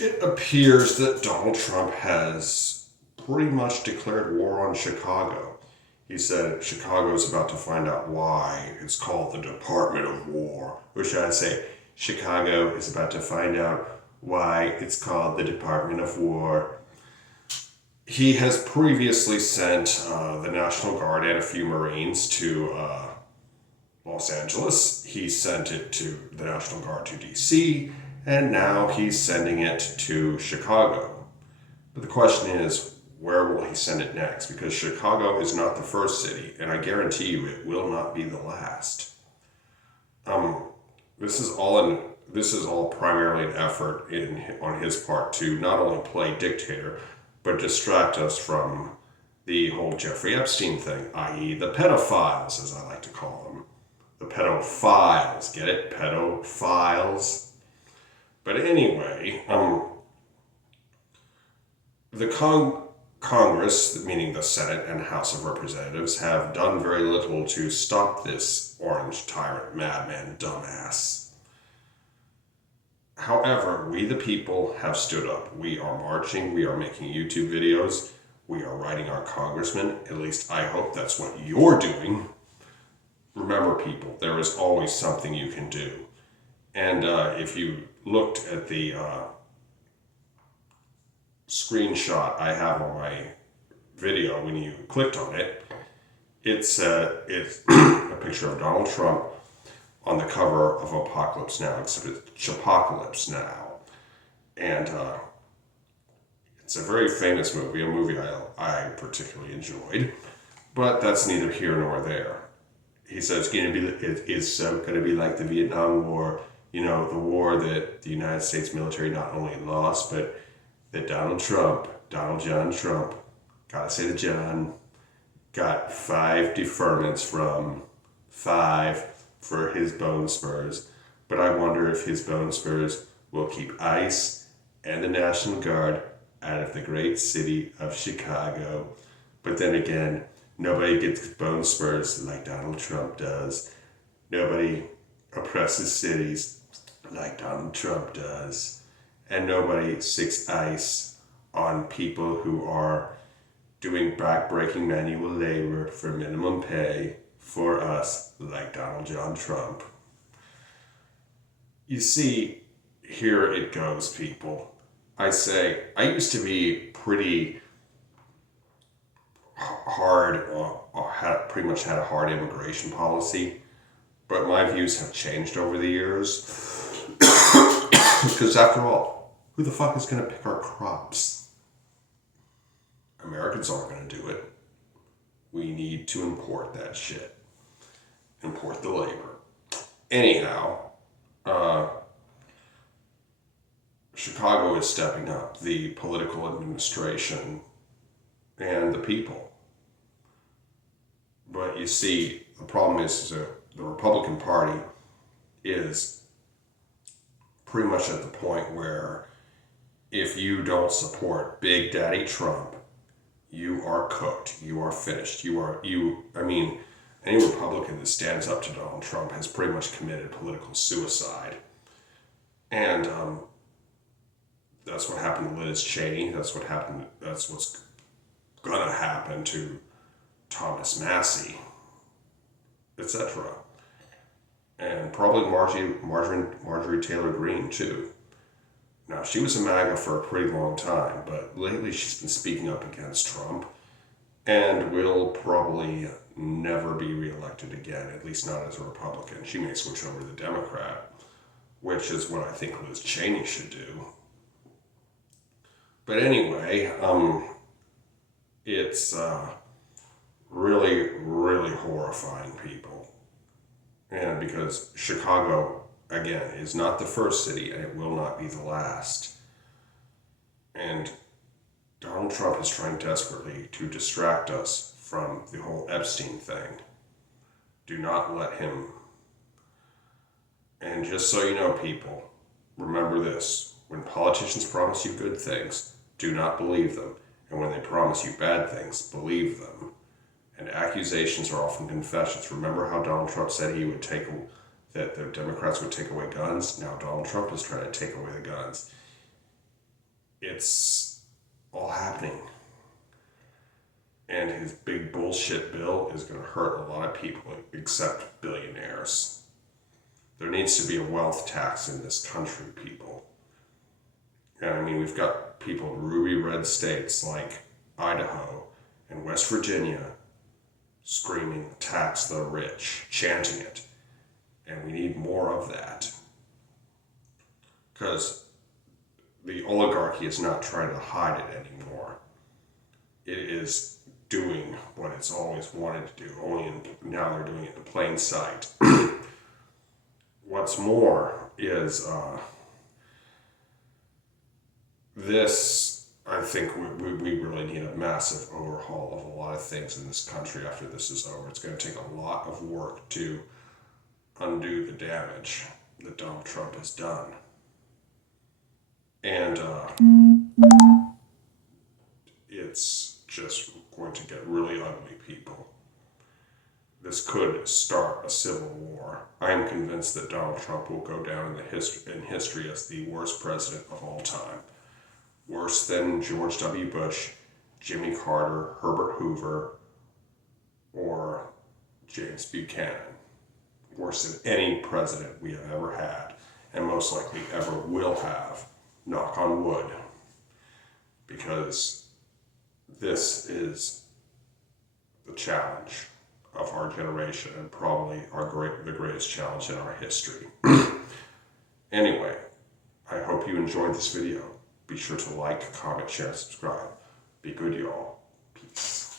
It appears that Donald Trump has pretty much declared war on Chicago. He said Chicago is about to find out why it's called the Department of War. Or should I say, Chicago is about to find out why it's called the Department of War. He has previously sent the National Guard and a few Marines to Los Angeles. He sent it to the National Guard to D.C., and now he's sending it to Chicago. But the question is, where will he send it next? Because Chicago is not the first city, and I guarantee you it will not be the last. This is all primarily an effort on his part to not only play dictator, but distract us from the whole Jeffrey Epstein thing, i.e. the pedophiles, as I like to call them. The pedophiles, get it? Pedophiles. But anyway, the Congress, meaning the Senate and House of Representatives, have done very little to stop this orange tyrant, madman, dumbass. However, we the people have stood up. We are marching, we are making YouTube videos, we are writing our congressmen. At least I hope that's what you're doing. Remember, people, there is always something you can do. And if you looked at the screenshot I have on my video, when you clicked on it, it's a picture of Donald Trump on the cover of Apocalypse Now, except it's Chipocalypse Now. And it's a very famous movie, a movie I particularly enjoyed, but that's neither here nor there. He says it's going to be like the Vietnam War, you know, the war that the United States military not only lost, but that Donald John Trump, gotta say the John, got 5 deferments from 5 for his bone spurs. But I wonder if his bone spurs will keep ICE and the National Guard out of the great city of Chicago. But then again, nobody gets bone spurs like Donald Trump does. Nobody oppresses cities like Donald Trump does. And nobody sticks ICE on people who are doing back-breaking manual labor for minimum pay for us like Donald John Trump. You see, here it goes, people. I used to be pretty hard, pretty much had a hard immigration policy, but my views have changed over the years. Because after all, who the fuck is going to pick our crops? Americans aren't going to do it. We need to import that shit. Import the labor. Anyhow, Chicago is stepping up, the political administration and the people. But you see, the problem is that the Republican Party is pretty much at the point where if you don't support Big Daddy Trump, you are cooked. You are finished. Any Republican that stands up to Donald Trump has pretty much committed political suicide. And that's what happened to Liz Cheney. That's what's gonna happen to Thomas Massey, etc. And probably Marjorie Taylor Greene too. Now, she was a MAGA for a pretty long time, but lately she's been speaking up against Trump and will probably never be reelected again, at least not as a Republican. She may switch over to the Democrat, which is what I think Liz Cheney should do. But anyway, it's really, really horrifying, people. And because Chicago, again, is not the first city, and it will not be the last. And Donald Trump is trying desperately to distract us from the whole Epstein thing. Do not let him. And just so you know, people, remember this. When politicians promise you good things, do not believe them. And when they promise you bad things, believe them. And accusations are often confessions. Remember how Donald Trump said that the Democrats would take away guns? Now Donald Trump is trying to take away the guns. it's all happening. And his big bullshit bill is going to hurt a lot of people, except billionaires. There needs to be a wealth tax in this country, people. And I mean, we've got people in ruby red states like Idaho and West Virginia screaming, tax the rich, chanting it. And we need more of that. Because the oligarchy is not trying to hide it anymore. It is doing what it's always wanted to do, now they're doing it in plain sight. What's more is I think we really need a massive overhaul of a lot of things in this country after this is over. It's going to take a lot of work to undo the damage that Donald Trump has done. And it's just going to get really ugly, people. This could start a civil war. I am convinced that Donald Trump will go down in history as the worst president of all time. Worse than George W. Bush, Jimmy Carter, Herbert Hoover, or James Buchanan. Worse than any president we have ever had, and most likely ever will have. Knock on wood. Because this is the challenge of our generation, and probably the greatest challenge in our history. Anyway, I hope you enjoyed this video. Be sure to like, comment, share, and subscribe. Be good, y'all. Peace.